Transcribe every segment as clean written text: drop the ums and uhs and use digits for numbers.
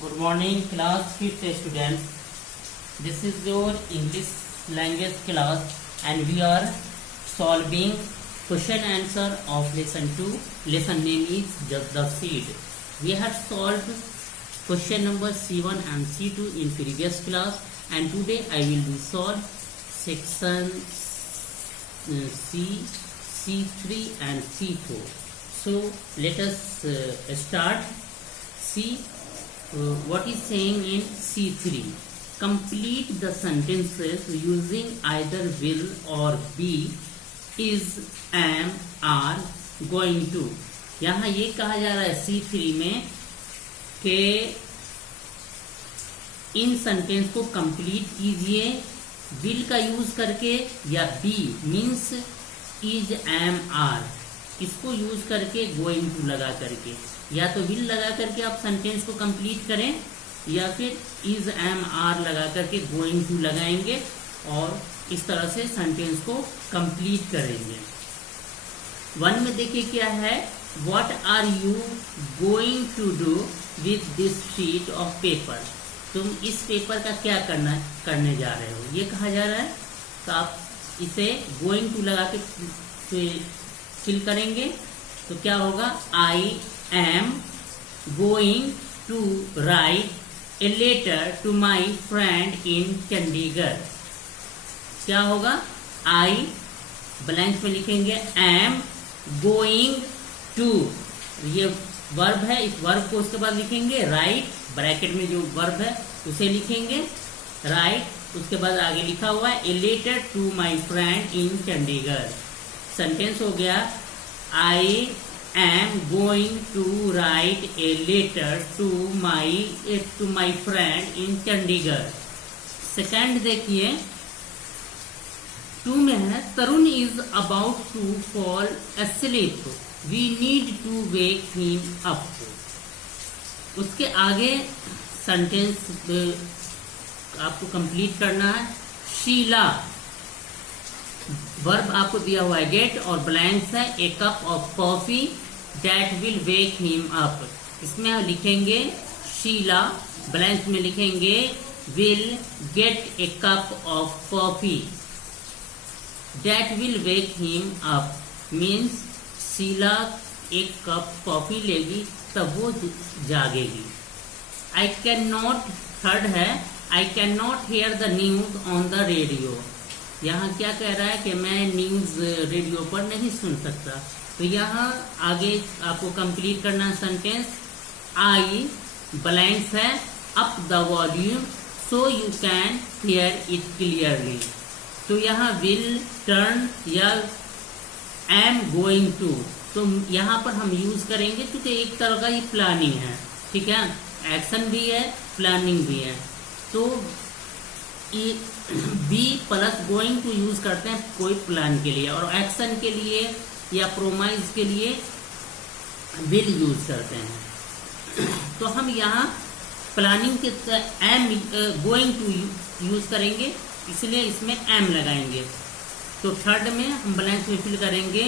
Good morning, class 5th students. This is your English language class, and we are solving question answer of lesson 2. Lesson name is Just the Seed. We have solved question number C1 and C2 in previous class, and today I will be solve section C, C3 and C4. So let us start. See what is saying in C3. Complete the sentences using either will or be, is, am, are, going to. यहाँ ये कहा जा रहा है C3 में कि इन sentence को कंप्लीट कीजिए विल का यूज करके या be means is, am, are, इसको यूज करके गोइंग टू लगा करके, या तो विल लगा करके आप सेंटेंस को कंप्लीट करें या फिर इज, एम, आर लगा करके गोइंग टू लगाएंगे और इस तरह से सेंटेंस को कंप्लीट करेंगे। वन में देखिए क्या है, what are you going to do with this sheet of paper. तुम इस पेपर का क्या करने जा रहे हो, ये कहा जा रहा है। तो आप इसे गोइंग टू लगा के फिल करेंगे तो क्या होगा, I am going to write a letter to my friend in Chandigarh. क्या होगा, आई ब्लैंक में लिखेंगे एम गोइंग टू, ये वर्ब है, इस वर्ब को उसके बाद लिखेंगे राइट, ब्रैकेट में जो वर्ब है उसे लिखेंगे राइट, उसके बाद आगे लिखा हुआ है a letter to my friend in Chandigarh. Sentence हो गया, I am going to write a letter to my friend in Chandigarh. Second देखिए, टू में है, Tarun is about to fall asleep, we need to wake him up. उसके आगे sentence आपको complete करना है। शीला, वर्ब आपको दिया हुआ है गेट और ब्लैंक्स है a cup of coffee that will wake him up. इसमें हम लिखेंगे शीला, ब्लैंक्स में लिखेंगे will get a cup of coffee that will wake him up, means Sheela एक कप कॉफी लेगी तब वो जागेगी। आई कैन नॉट, थर्ड है, I can not hear the news on the radio. यहाँ क्या कह रहा है कि मैं न्यूज रेडियो पर नहीं सुन सकता। तो यहाँ आगे आपको कंप्लीट करना है सेंटेंस, आई ब्लैंक्स है up the volume so you can hear it clearly. तो यहाँ विल, टर्न या एम गोइंग टू, तो यहाँ पर हम यूज करेंगे क्योंकि एक तरह का ये प्लानिंग है, ठीक है, एक्शन भी है प्लानिंग भी है। तो be plus going to use करते हैं कोई प्लान के लिए, और एक्शन के लिए या प्रोमाइज के लिए विल यूज करते हैं। तो हम यहाँ प्लानिंग के एम गोइंग टू यूज करेंगे, इसलिए इसमें एम लगाएंगे। तो थर्ड में हम ब्लैंक में फिल करेंगे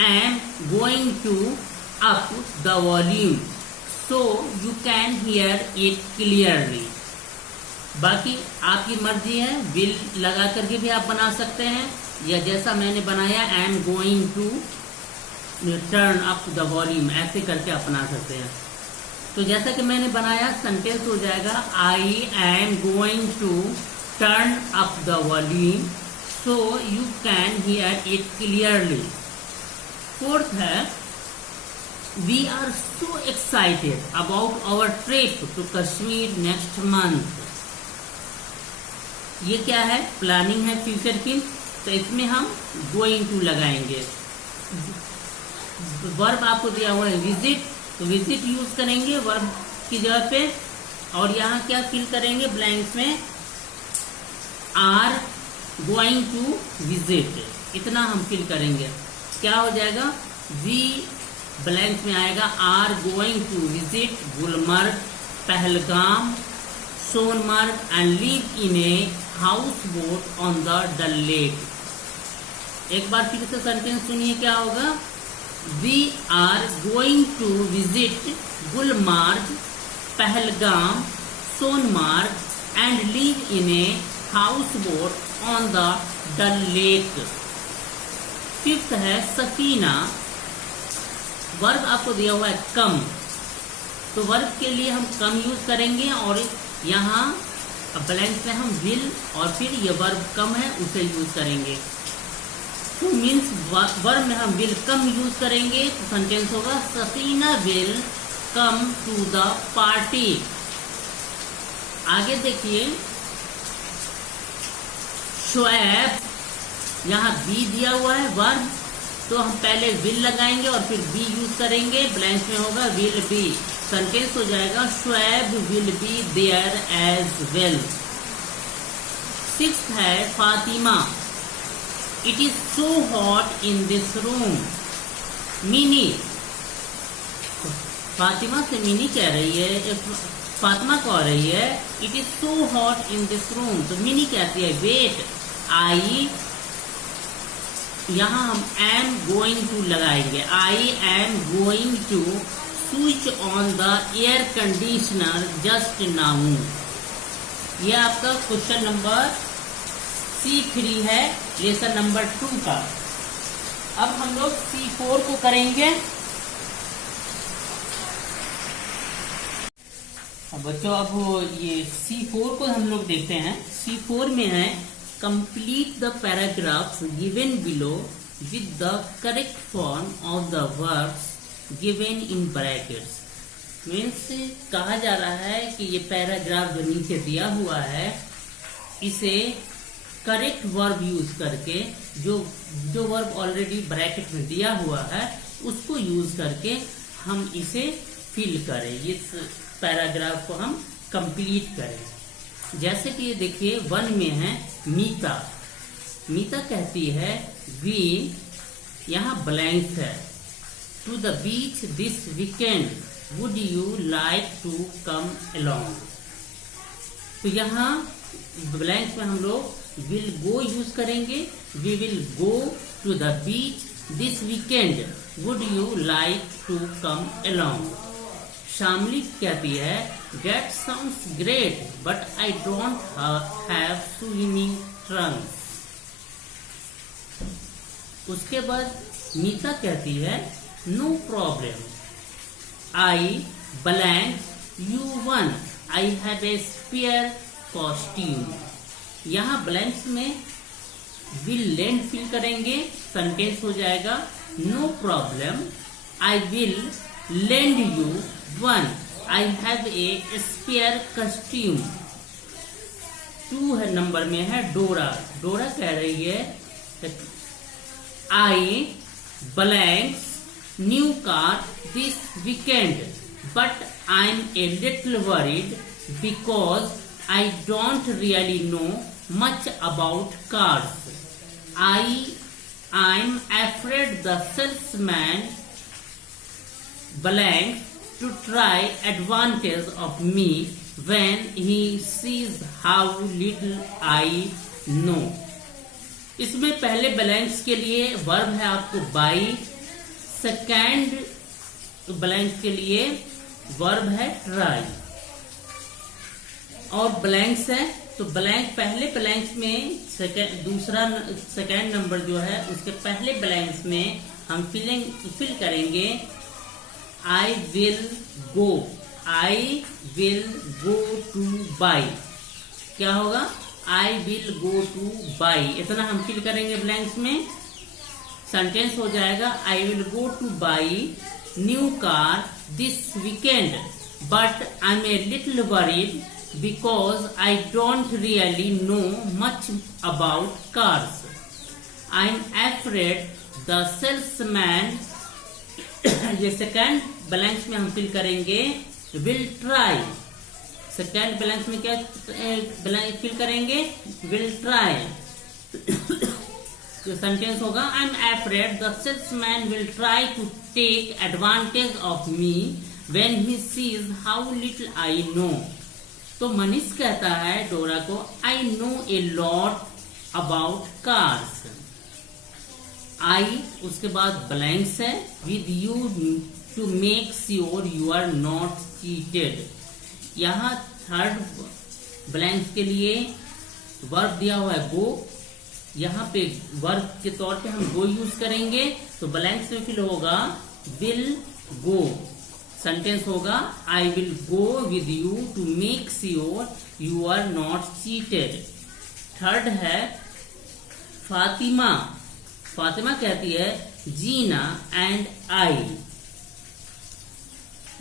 am going to up the volume so you can hear it clearly. बाकी आपकी मर्जी है, विल लगा करके भी आप बना सकते हैं या जैसा मैंने बनाया am going to turn up the volume, ऐसे करके आप बना सकते हैं। तो जैसा कि मैंने बनाया सेंटेंस हो जाएगा, I am going to turn up the volume so you can hear it clearly. Fourth है, we are so excited about our trip to Kashmir next month. ये क्या है, प्लानिंग है फ्यूचर की, तो इसमें हम गोइंग टू लगाएंगे। वर्ब आपको दिया हुआ है विजिट, तो विजिट यूज करेंगे वर्ब की जगह पे, और यहाँ क्या फिल करेंगे ब्लैंक्स में, आर गोइंग टू विजिट, इतना हम फिल करेंगे। क्या हो जाएगा, वी ब्लैंक में आएगा are going to visit Gulmarg, Pahalgam, Sonmarg and live in a house boat on the Dal lake. एक बार फिर से सेंटेंस सुनिए क्या होगा, we are going to visit Gulmarg Pahalgam, Sonmarg and live in a house boat on the Dal lake. Fifth है सफीना। वर्ब आपको दिया हुआ है कम, तो वर्ब के लिए हम कम यूज करेंगे और यहाँ ब्लैंक में हम विल और फिर ये वर्ब कम है उसे यूज करेंगे। तो मीन्स वर्ब में हम विल कम यूज करेंगे तो सेंटेंस होगा Safina will come to the party. आगे देखिए शोएब, यहाँ बी दिया हुआ है वर्ब, तो हम पहले विल लगाएंगे और फिर बी यूज करेंगे, ब्लैंक में होगा विल बी। सेंटेंस हो जाएगा Shoaib will be there as well. Sixth है Fatima. It is so hot in this room. Mini, Fatima से मिनी कह रही है, फातिमा कह रही है it is so hot in this room, तो मिनी कहती है वेट। आई, यहां हम एम गोइंग टू लगाएंगे। I am going to switch on the air conditioner just now. यह आपका क्वेश्चन नंबर C3 है लेसन नंबर 2 का। अब हम लोग C4 को करेंगे। अब बच्चों अब ये C4 को हम लोग देखते हैं। C4 में है complete the paragraphs given below with the correct form of the verbs given in brackets. Means कहा जा रहा है कि ये पैराग्राफ जो नीचे दिया हुआ है इसे करेक्ट वर्ब यूज करके जो वर्ब ऑलरेडी ब्रैकेट में दिया हुआ है उसको यूज करके हम इसे फिल करें, इस पैराग्राफ को हम कंप्लीट करें। जैसे कि ये देखिए 1 में है मीता। मीता कहती है वी, यहाँ ब्लैंक है, to the beach this weekend would you like to come along. तो यहाँ ब्लैंक में हम लोग विल गो यूज करेंगे। We will go to the beach this weekend would you like to come along. Shamli कहती है that sounds great but I don't have swimming trunks. उसके बाद मीता कहती है no problem, I blank you one, I have a spare costume. यहाँ blanks में will lend fill करेंगे, sentence हो जाएगा no problem, I will lend you one, I have a spare costume. 2 है नंबर में है डोरा। डोरा कह रही है I blanks new car this weekend but I am a little worried because I don't really know much about cars. I'm afraid the salesman blank to try advantage of me when he sees how little I know. इसमें पहले blanks के लिए verb है आपको by, second blank के लिए verb है try और ब्लैंक्स है। तो ब्लैंक पहले ब्लैंक्स में सेकेंड नंबर जो है उसके पहले ब्लैंक्स में हम फिल करेंगे I will go, I will go to buy. क्या होगा I will go to buy, इतना हम फिल करेंगे ब्लैंक्स में। सेंटेंस हो जाएगा I will go to buy new car this weekend but I am a little worried because I don't really know much about cars. I'm afraid the salesman ये second blanks में हम fill करेंगे will try। Second blanks में क्या blank fill करेंगे will try। तो sentence होगा I'm afraid the salesman will try to take advantage of me when he sees how little I know। तो मनीष कहता है डोरा को I know a lot about cars. I उसके बाद blanks है with you to make sure you are not cheated. यहाँ third blanks के लिए वर्ब दिया हुआ है गो, यहाँ पे वर्ब के तौर पे हम गो यूज करेंगे, तो ब्लैंक्स में फिल होगा विल गो। सेंटेंस होगा I will go with you to make sure you are not cheated. Third है फातिमा। फातिमा कहती है जीना एंड आई,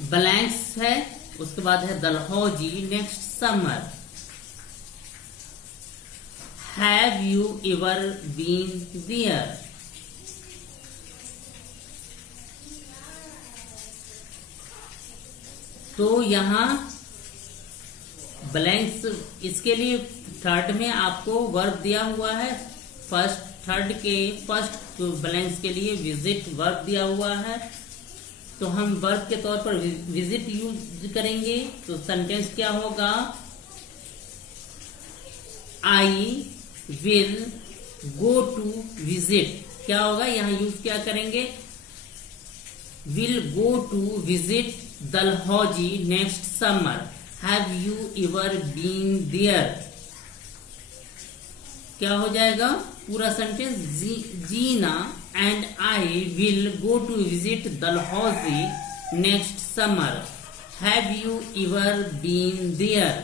ब्लैंक्स है, उसके बाद है Dalhousie next summer. Have you ever been there? तो यहां ब्लैंक्स, इसके लिए थर्ड में आपको वर्ब दिया हुआ है, थर्ड के फर्स्ट ब्लैंक्स के लिए विजिट वर्ब दिया हुआ है, तो हम वर्ब के तौर पर विजिट यूज करेंगे। तो सेंटेंस क्या होगा, I will go to visit. क्या होगा, यहां यूज क्या करेंगे, will go to visit Dalhousie next summer. Have you ever been there? क्या हो जाएगा पूरा sentence, Gina and I will go to visit Dalhousie next summer. Have you ever been there?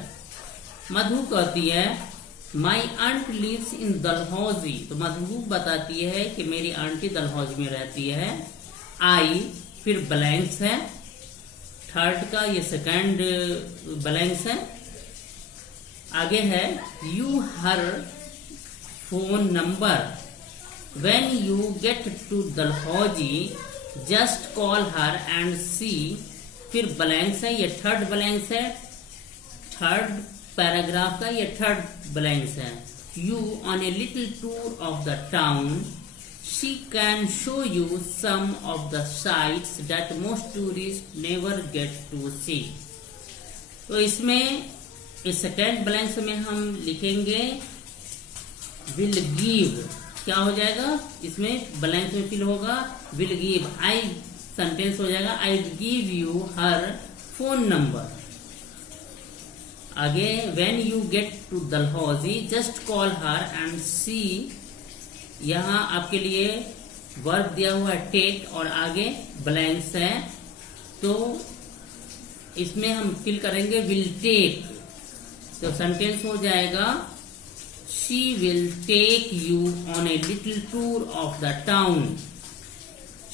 Madhu कहती है माई आंट लिव्स इन दलहौजी। तो मधु बताती है कि मेरी आंटी दलहौजी में रहती है। आई फिर ब्लैंक्स है, थर्ड का ये सेकंड ब्लैंक्स है। आगे है you her phone number, when you get to Dalhousie just call her and see. फिर ब्लैंक्स है, ये थर्ड ब्लैंक्स है, थर्ड पैराग्राफ का ये थर्ड ब्लैंक्स है। You on a little tour of the town, she can show you some of the sights that most tourists never get to see। तो इसमें इस सेकेंड ब्लैंक्स में हम लिखेंगे will give। क्या हो जाएगा, इसमें ब्लैंक्स में फिल होगा will give। आई सेंटेंस हो जाएगा I give you her phone number। आगे when you get to Dalhousie just call her and see। यहाँ आपके लिए वर्ब दिया हुआ है टेक और आगे ब्लैंक्स है, तो इसमें हम फिल करेंगे विल टेक। तो सेंटेंस हो जाएगा she will take you on a little tour of the town,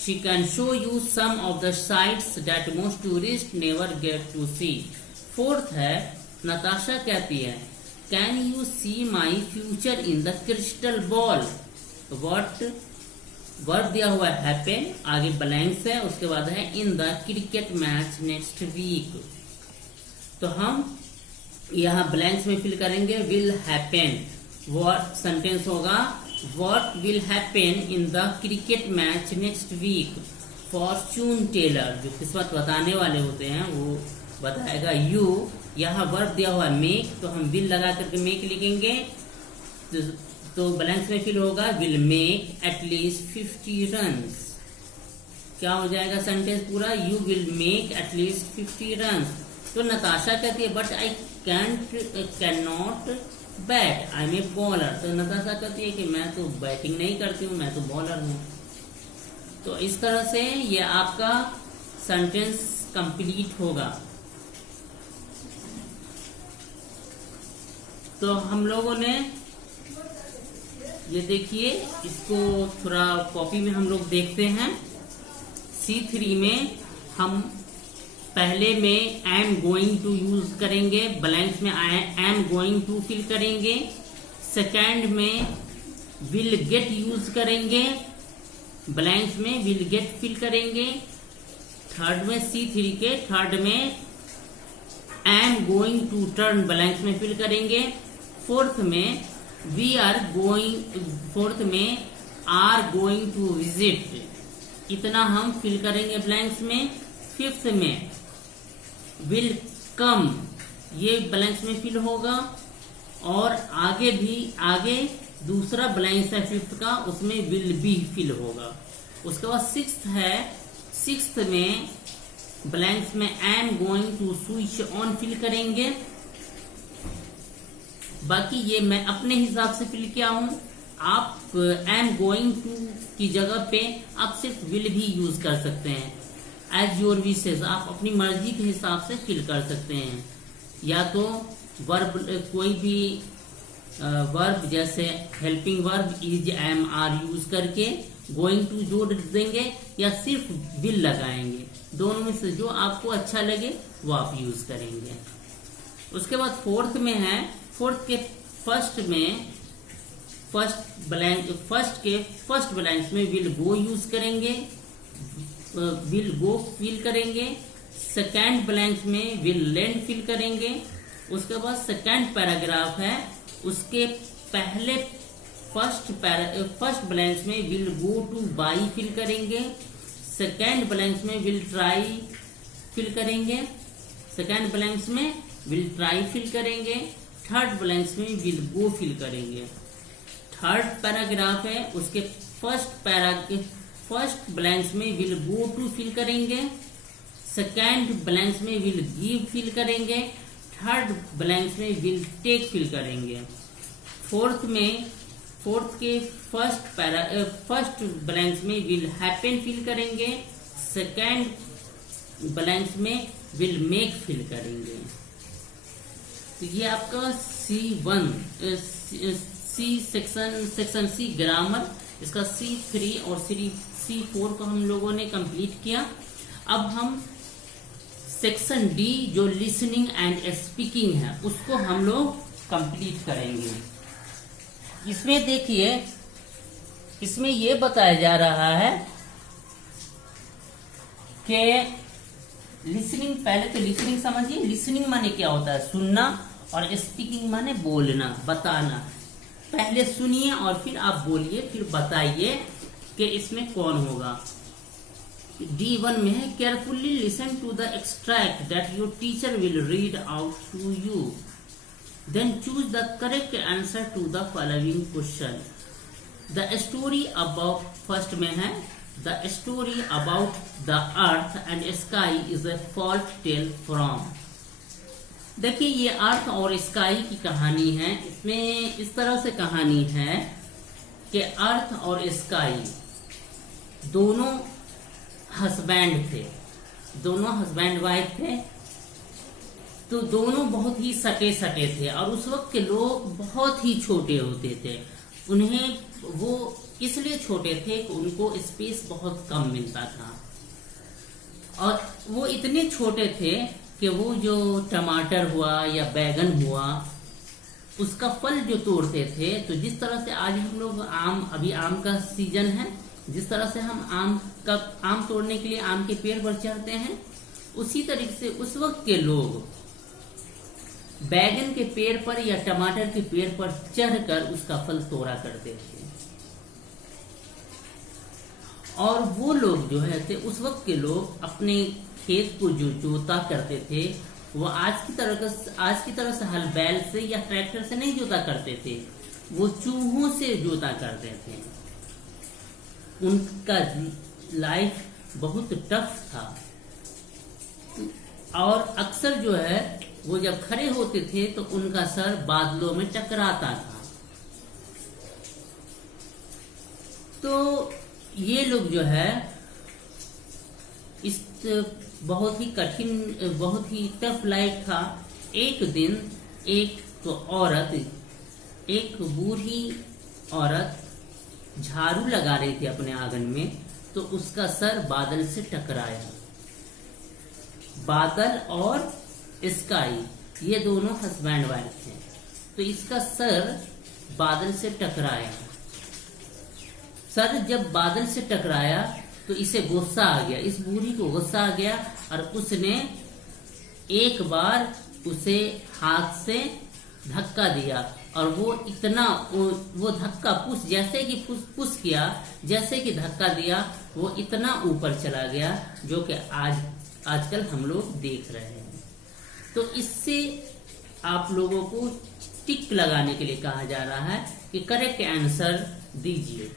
she can show you some of the sights that most tourist never get to see. Fourth है नताशा कहती है can you see my future in the crystal ball. What verb दिया हुआ है happen, आगे blanks है, उसके बाद है in the cricket match next week. तो हम यहाँ ब्लैंक्स में फिल करेंगे विल हैपन। वॉट सेंटेंस होगा what will happen in the cricket match next week. Fortune teller जो किस्मत बताने वाले होते हैं वो बताएगा यू। यहाँ वर्ब दिया हुआ है मेक, तो हम विल लगा करके मेक लिखेंगे, तो ब्लैंक्स में फिल होगा विल मेक एटलीस्ट 50 रन्स। क्या हो जाएगा सेंटेंस पूरा, you will make at least 50 runs. तो नताशा कहती है but I can not bat, I am a bowler. तो नताशा कहती है कि मैं तो बैटिंग नहीं करती हूँ, मैं तो बॉलर हूँ। तो इस तरह से ये आपका सेंटेंस कंप्लीट होगा। तो हम लोगों ने ये देखिए, इसको थोड़ा कॉपी में हम लोग देखते हैं। C3 में हम पहले में एम गोइंग टू यूज करेंगे, ब्लैंक्स में एम गोइंग टू फिल करेंगे। सेकंड में विल गेट यूज करेंगे, ब्लैंक्स में विल गेट फिल करेंगे। थर्ड में C3 के थर्ड में am going to turn blanks में फिल करेंगे। फोर्थ में वी आर गोइंग, फोर्थ में आर गोइंग टू विजिट, इतना हम फिल करेंगे ब्लैंक्स में। फिफ्थ में विल कम, ये ब्लैंक्स में फिल होगा, और आगे भी आगे दूसरा ब्लैंक्स है फिफ्थ का, उसमें विल बी फिल होगा। उसके बाद सिक्स्थ है, सिक्स्थ में ब्लैंक्स में I am going to switch on fill करेंगे। बाकी ये मैं अपने हिसाब से फिल किया हूं। आप आई एम गोइंग टू की जगह पे आप सिर्फ विल भी यूज कर सकते हैं। एज योर विशेस, आप अपनी मर्जी के हिसाब से फिल कर सकते हैं। या तो वर्ब, कोई भी वर्ब जैसे helping verb is am are use करके गोइंग टू जोड़ देंगे, या सिर्फ विल लगाएंगे। दोनों में से जो आपको अच्छा लगे वो आप यूज करेंगे। उसके बाद फोर्थ में है, फोर्थ के फर्स्ट ब्लैंक्स में विल गो यूज करेंगे, विल गो फिल करेंगे। सेकेंड ब्लैंक्स में विल लैंड फिल करेंगे। उसके बाद सेकेंड पैराग्राफ है, उसके पहले फर्स्ट ब्लैंक्स में will go to buy fill करेंगे। सेकेंड ब्लैंक्स में विल ट्राई फिल करेंगे। सेकेंड ब्लैंक्स में विल ट्राई फिल करेंगे। थर्ड ब्लैंक्स में विल गो फिल करेंगे। थर्ड पैराग्राफ है, उसके फर्स्ट ब्लैंक्स में विल गो टू फिल करेंगे। सेकेंड ब्लैंक्स में विल गिव फिल करेंगे। थर्ड ब्लैंक्स में विल टेक फिल करेंगे। फोर्थ के फर्स्ट ब्लैंक्स में विल हैपन फिल करेंगे। सेकेंड ब्लैंक्स में विल मेक फिल करेंगे। तो ये आपका सेक्शन सी ग्रामर, इसका C3 और C4 को हम लोगों ने कंप्लीट किया। अब हम सेक्शन डी जो लिसनिंग एंड स्पीकिंग है उसको हम लोग कंप्लीट करेंगे। इसमें देखिए, इसमें ये बताया जा रहा है कि लिसनिंग, पहले तो लिसनिंग समझिए। लिसनिंग माने क्या होता है? सुनना, और स्पीकिंग माने बोलना, बताना। पहले सुनिए और फिर आप बोलिए, फिर बताइए कि इसमें कौन होगा। D1 में है, carefully listen to the extract that your teacher will read out to you, then choose the correct answer to the following question. The story about, first में है, the story about the earth and sky is a folk tale from. देखिए, ये अर्थ और sky की कहानी है। इसमें इस तरह से कहानी है कि अर्थ और स्काई दोनों हस्बैंड थे, दोनों हस्बैंड वाइफ थे। तो दोनों बहुत ही सटे थे, और उस वक्त के लोग बहुत ही छोटे होते थे। उन्हें वो इसलिए छोटे थे कि उनको स्पेस बहुत कम मिलता था, और वो इतने छोटे थे कि वो जो टमाटर हुआ या बैगन हुआ, उसका फल जो तोड़ते थे, तो जिस तरह से आज हम लोग अभी आम का सीजन है, जिस तरह से हम आम तोड़ने के लिए आम के पेड़ पर चढ़ते हैं, उसी तरीके से उस वक्त के लोग बैगन के पेड़ पर या टमाटर के पेड़ पर चढ़कर उसका फल तोड़ा करते थे। और वो लोग जो है थे, उस वक्त के लोग अपने खेत को जो जोता करते थे, वो आज की तरह से हल बैल से या ट्रैक्टर से नहीं जोता करते थे, वो चूहों से जोता करते थे। उनका लाइफ बहुत टफ था, और अक्सर जो है वो जब खड़े होते थे तो उनका सर बादलों में टकराता था। तो ये लोग जो है इस बहुत ही कठिन, बहुत ही टफ लाइफ था। एक दिन एक बूढ़ी औरत झाड़ू लगा रही थी अपने आंगन में, तो उसका सर बादल से टकराया। बादल और स्काई, ये दोनों हस्बैंड वाइफ थे, तो इसका सर बादल से टकराया। सर जब बादल से टकराया तो इसे गुस्सा आ गया, इस बूढ़ी को गुस्सा आ गया, और उसने एक बार उसे हाथ से धक्का दिया, और वो धक्का जैसे कि धक्का दिया, वो इतना ऊपर चला गया, जो कि आजकल हम लोग देख रहे हैं। तो इससे आप लोगों को टिक लगाने के लिए कहा जा रहा है कि करेक्ट आंसर दीजिए।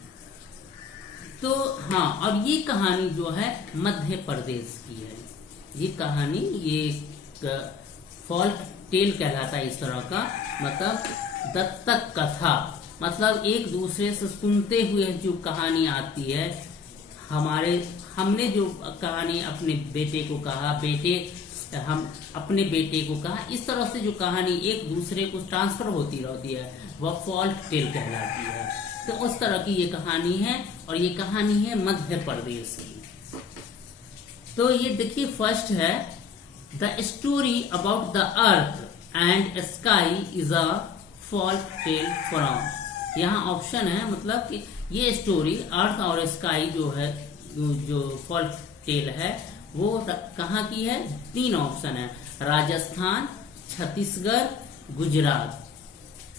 तो हाँ, और ये कहानी जो है मध्य प्रदेश की है। ये कहानी, ये फॉल्क टेल कहलाता है इस तरह का, मतलब दत्तक कथा, मतलब एक दूसरे से सुनते हुए जो कहानी आती है। हमने जो कहानी अपने बेटे को कहा, हम अपने बेटे को कहा, इस तरह से जो कहानी एक दूसरे को ट्रांसफर होती रहती है वह फॉल्क टेल कहलाती है। तो उस तरह की ये कहानी है, और ये कहानी है मध्य प्रदेश की। तो ये देखिए, फर्स्ट है the story about the earth and sky is a folk tale from. यहाँ ऑप्शन है, मतलब कि ये स्टोरी अर्थ और स्काई जो है, जो फॉल्क टेल है वो कहाँ की है। 3 ऑप्शन है, राजस्थान, छत्तीसगढ़, गुजरात।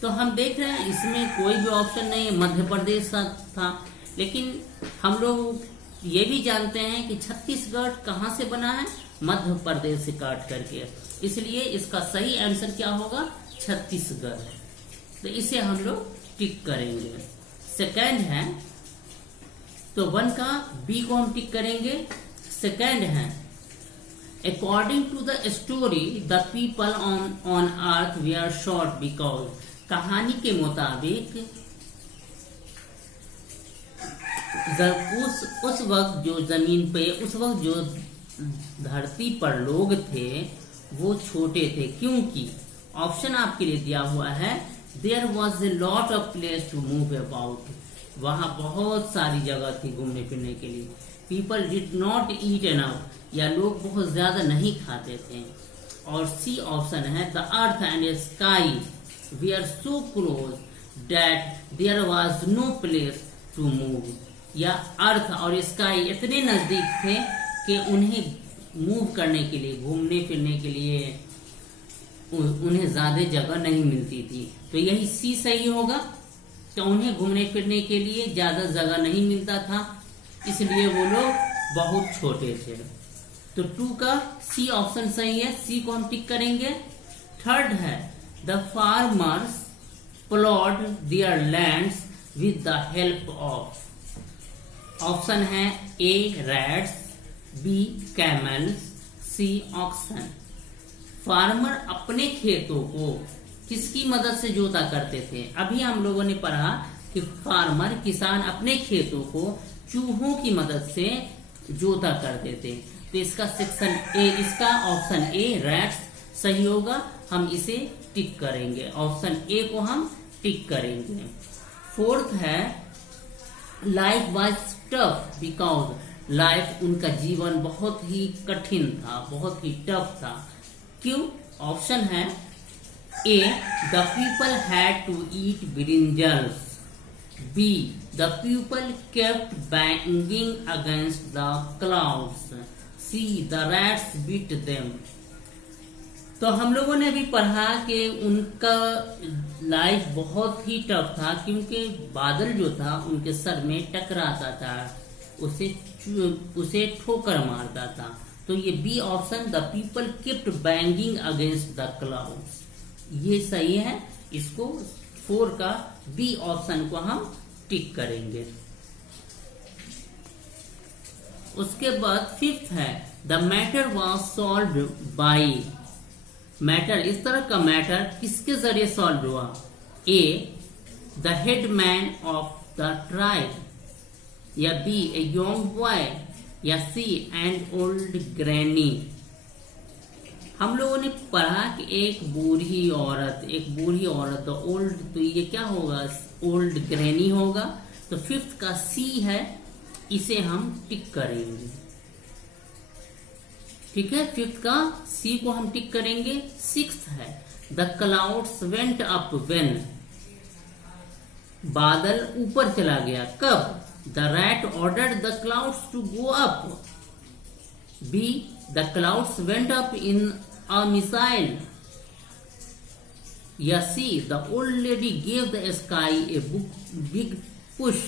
तो हम देख रहे हैं इसमें कोई भी ऑप्शन नहीं है, मध्य प्रदेश का था। लेकिन हम लोग ये भी जानते हैं कि छत्तीसगढ़ कहाँ से बना है, मध्य प्रदेश से काट करके, इसलिए इसका सही आंसर क्या होगा, छत्तीसगढ़। तो इसे हम लोग टिक करेंगे। सेकंड है, तो 1 का बी को हम टिक करेंगे। सेकंड है, according to the story the people on earth we are short because. कहानी के मुताबिक उस वक्त जो जमीन पे, उस वक्त जो धरती पर लोग थे वो छोटे थे, क्योंकि ऑप्शन आपके लिए दिया हुआ है, there was a lot of place to move about. वहां बहुत सारी जगह थी घूमने फिरने के लिए। People did not eat enough, या लोग बहुत ज्यादा नहीं खाते थे। और सी ऑप्शन है, the earth and sky we are so close that there was no place to move. या अर्थ और स्काई इतने नजदीक थे कि उन्हें मूव करने के लिए, घूमने फिरने के लिए उन्हें ज्यादा जगह नहीं मिलती थी। तो यही सी सही होगा। तो उन्हें घूमने फिरने के लिए ज्यादा जगह नहीं मिलता था, इसलिए वो लोग बहुत छोटे थे। तो 2 का सी ऑप्शन सही है, सी को हम टिक करेंगे। थर्ड है, the farmers ploughed there lands with the help of. Option है ए रैट्स, बी कैमल्स, सी ऑक्सन। फार्मर अपने खेतों को किसकी मदद से जोता करते थे। अभी हम लोगों ने पढ़ा कि फार्मर, किसान अपने खेतों को चूहों की मदद से जोता करते थे। तो इसका सेक्शन ए, इसका ऑप्शन ए रैट्स सही होगा। हम इसे टिक करेंगे, ऑप्शन ए को हम टिक करेंगे। फोर्थ है, life was tough because. Life, उनका जीवन बहुत ही कठिन था, बहुत ही टफ था। क्यों? ऑप्शन है A, the people had to eat brinjals, B, the people kept banging against the clouds, C, the rats beat them. तो हम लोगों ने भी पढ़ा कि उनका लाइफ बहुत ही टफ था, क्योंकि बादल जो था उनके सर में टकराता था, उसे ठोकर मारता था। तो ये B option, the people kept banging against the clouds, ये सही है। इसको 4 का बी ऑप्शन को हम टिक करेंगे। उसके बाद 5th है, the matter was solve by. Matter, इस तरह का मैटर किसके जरिए सॉल्व हुआ। A, the head man of the tribe, या बी, ए यंग बॉय, या सी, एंड ओल्ड ग्रैनी। हम लोगों ने पढ़ा कि एक बूढ़ी औरत, तो ओल्ड, तो ये क्या होगा, ओल्ड ग्रैनी होगा। तो 5th का सी है, इसे हम टिक करेंगे। ठीक है, 5th का सी को हम टिक करेंगे। 6th है, the clouds went up when. बादल ऊपर चला गया, कब। The rat ordered the clouds to go up, B, the clouds went up in a missile, या C, the old lady gave the sky a big push.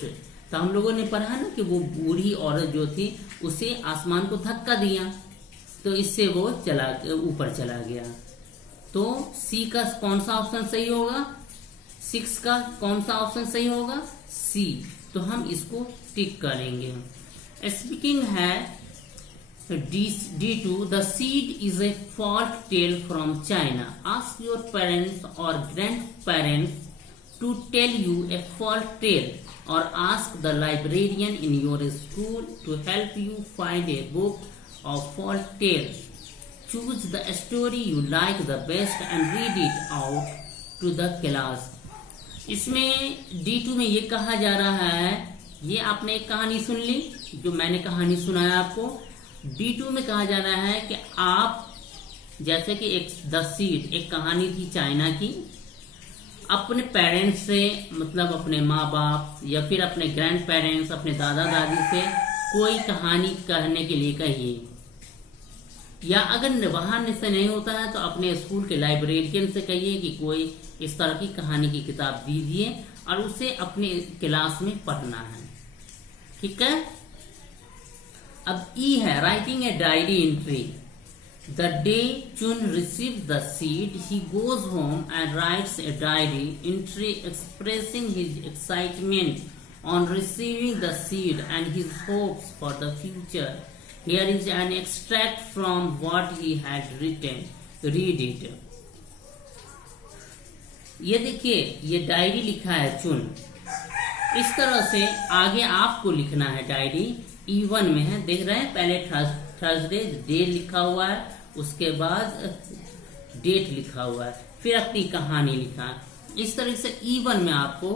तो हम लोगों ने पढ़ा ना कि वो बूढ़ी औरत जो थी उसे आसमान को धक्का दिया, तो इससे वो ऊपर चला गया। तो सी का कौन सा ऑप्शन सही होगा, 6 का कौन सा ऑप्शन सही होगा, सी। तो हम इसको टिक करेंगे। स्पीकिंग है D2, the seed is a folk tale from China. Ask your parents or grandparents to tell you a folk tale, or ask the librarian in your school to help you find a book of folk tales. Choose the story you like the best and read it out to the class. इसमें D2 में ये कहा जा रहा है, ये आपने एक कहानी सुन ली जो मैंने कहानी सुनाया आपको। D2 में कहा जा रहा है कि आप जैसे कि एक द सीड एक कहानी थी चाइना की, अपने पेरेंट्स से मतलब अपने माँ बाप या फिर अपने ग्रैंड पेरेंट्स अपने दादा दादी से कोई कहानी कहने के लिए कहिए, या अगर वहां से नहीं होता है तो अपने स्कूल के लाइब्रेरियन से कहिए कि कोई इस तरह की कहानी की किताब दीजिए और उसे अपने क्लास में पढ़ना है। ठीक है। अब ई है writing a diary entry. The day Chun receives the seed, he goes home and writes a diary entry expressing his excitement on receiving the seed and his hopes for the future. Here is an extract from what he had written. Read it. ये देखिए, ये diary लिखा है चुन। इस तरह से आगे आपको लिखना है डायरी। E1 में है, देख रहे हैं, पहले थर्सडे डे लिखा हुआ है, उसके बाद डेट लिखा हुआ है, फिर अपनी कहानी लिखा है। इस तरह से E1 में आपको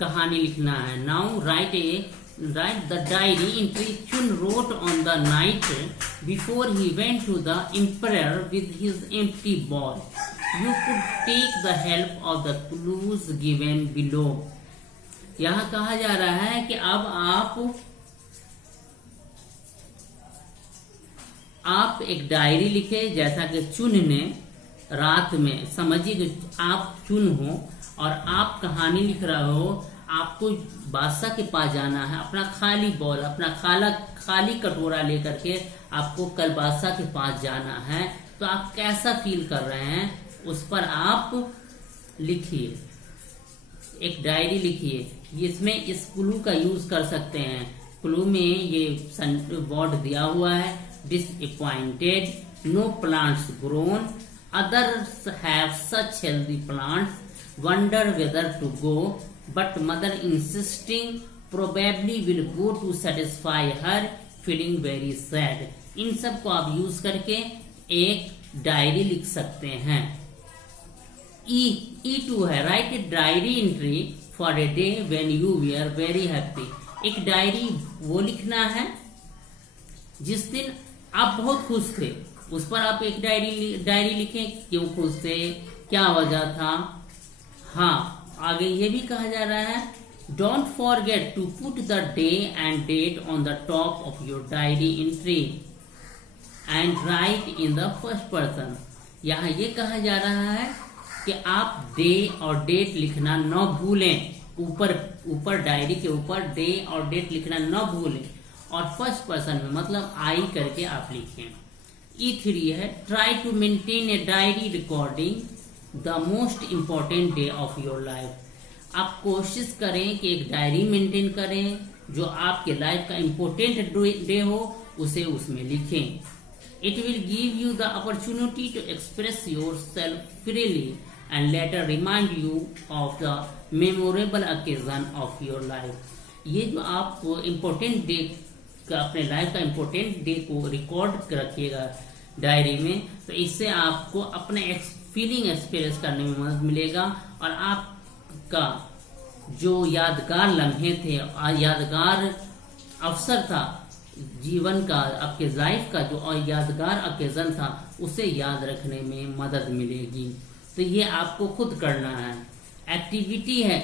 कहानी लिखना है। Now write the diary entry Chun wrote on the night before he went to the emperor with his empty bowl. You could take the help of the clues given below. यहाँ कहा जा रहा है कि अब आप एक डायरी लिखे, जैसा कि चुन ने रात में, समझिए कि आप चुन हो और आप कहानी लिख रहे हो, आपको बादशाह के पास जाना है, अपना खाली बॉल, अपना खाली कटोरा लेकर के आपको कल बादशाह के पास जाना है। तो आप कैसा फील कर रहे हैं उस पर आप लिखिए, एक डायरी लिखिए। इसमें इस क्लू का यूज कर सकते हैं। क्लू में ये वर्ड दिया हुआ है, disappointed, no plants grown, others have such healthy plants, wonder whether to go, but mother insisting probably will go to satisfy her, feeling very sad. इन सब को आप यूज करके एक डायरी लिख सकते हैं। E2 है right a diary entry for a day when you were very happy. एक डायरी वो लिखना है जिस दिन आप बहुत खुश थे, उस पर आप एक डायरी लिखें, क्यों खुश थे, क्या वजह था। हाँ, आगे ये भी कहा जा रहा है, don't forget to put the day and date on the top of your diary entry and write in the first person. यहाँ ये कहा जा रहा है कि आप डे और डेट लिखना न भूलें। ऊपर डायरी के ऊपर डे और डेट लिखना न भूलें, और फर्स्ट पर्सन में मतलब आई करके आप लिखें। E3 है try to maintain a diary recording the most important day of your life. आप कोशिश करें कि एक डायरी मेंटेन करें जो आपके लाइफ का इम्पोर्टेंट डे हो, उसे उसमें लिखें। It will give you the opportunity to express yourself freely and later remind you of the memorable occasion of your life. ये जो आप इम्पोर्टेंट डे अपने लाइफ का इम्पोर्टेंट डे को रिकॉर्ड रखिएगा डायरी में, तो इससे आपको अपने फीलिंग एक्सपीरियंस करने में मदद मिलेगा, और आपका जो यादगार लम्हे थे, यादगार अवसर था जीवन का, आपके लाइफ का जो यादगार ओकेजन था, उसे याद रखने में मदद मिलेगी। तो ये आपको खुद करना है। एक्टिविटी है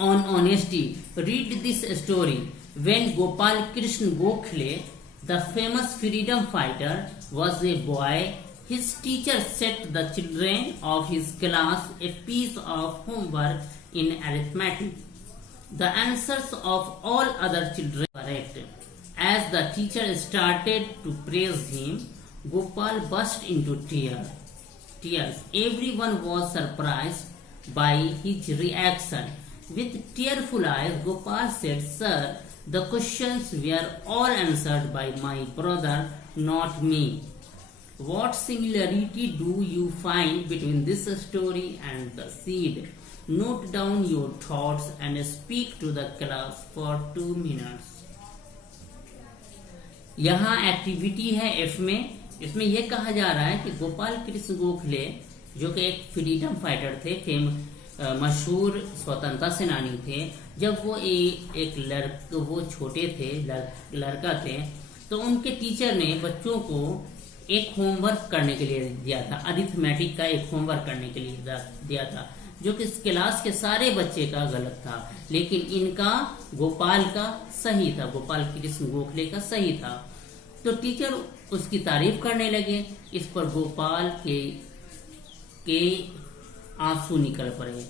on honesty. Read this story. When Gopal Krishna Gokhale, the famous freedom fighter, was a boy, his teacher set the children of his class a piece of homework in arithmetic. The answers of all other children were correct. As the teacher started to praise him, Gopal burst into tears. Everyone was surprised by his reaction. With tearful eyes, Gopal said, "Sir, the questions were all answered by my brother not me. What similarity do you find between this story and the seed? Note down your thoughts and speak to the class for 2 minutes. यहाँ activity है F में। इसमें यह कहा जा रहा है कि गोपाल कृष्ण गोखले जो कि एक फ्रीडम फाइटर थे, मशहूर स्वतंत्रता सेनानी थे, जब वो वो छोटे थे, लड़का थे, तो उनके टीचर ने बच्चों को एक होमवर्क करने के लिए दिया था, अरिथमेटिक का एक होमवर्क करने के लिए दिया था, जो कि क्लास के सारे बच्चे का गलत था, लेकिन इनका गोपाल का सही था, गोपाल कृष्ण गोखले का सही था। तो टीचर उसकी तारीफ करने लगे। इस पर गोपाल के आंसू निकल पड़े।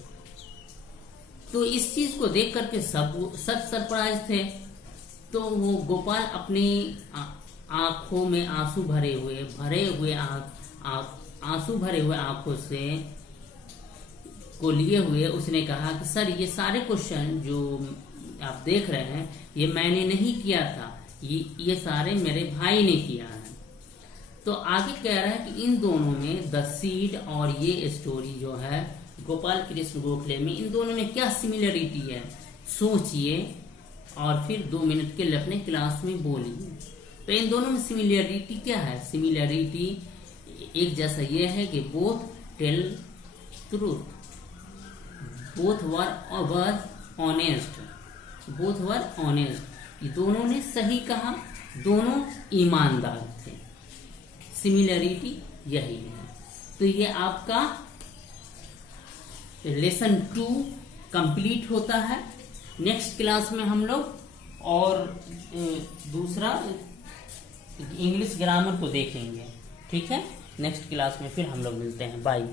तो इस चीज को देख करके सब सरप्राइज थे। तो वो गोपाल अपनी आंखों में आंसू भरे हुए आंखों से को लिए हुए उसने कहा कि सर, ये सारे क्वेश्चन जो आप देख रहे हैं ये मैंने नहीं किया था, ये सारे मेरे भाई ने किया है। तो आगे कह रहा है कि इन दोनों में द सीड और ये स्टोरी जो है गोपाल कृष्ण गोखले में, इन दोनों में क्या सिमिलरिटी है, सोचिए और फिर 2 मिनट के लिए अपने क्लास में बोलिए। तो इन दोनों में सिमिलरिटी क्या है? सिमिलरिटी एक जैसा ये है कि both tell truth, both were honest, ये दोनों ने सही कहा, दोनों ईमानदार थे। सिमिलरिटी यही है। तो ये आपका लेसन 2 कंप्लीट होता है। नेक्स्ट क्लास में हम लोग और दूसरा इंग्लिश ग्रामर को देखेंगे। ठीक है, नेक्स्ट क्लास में फिर हम लोग मिलते हैं। बाय।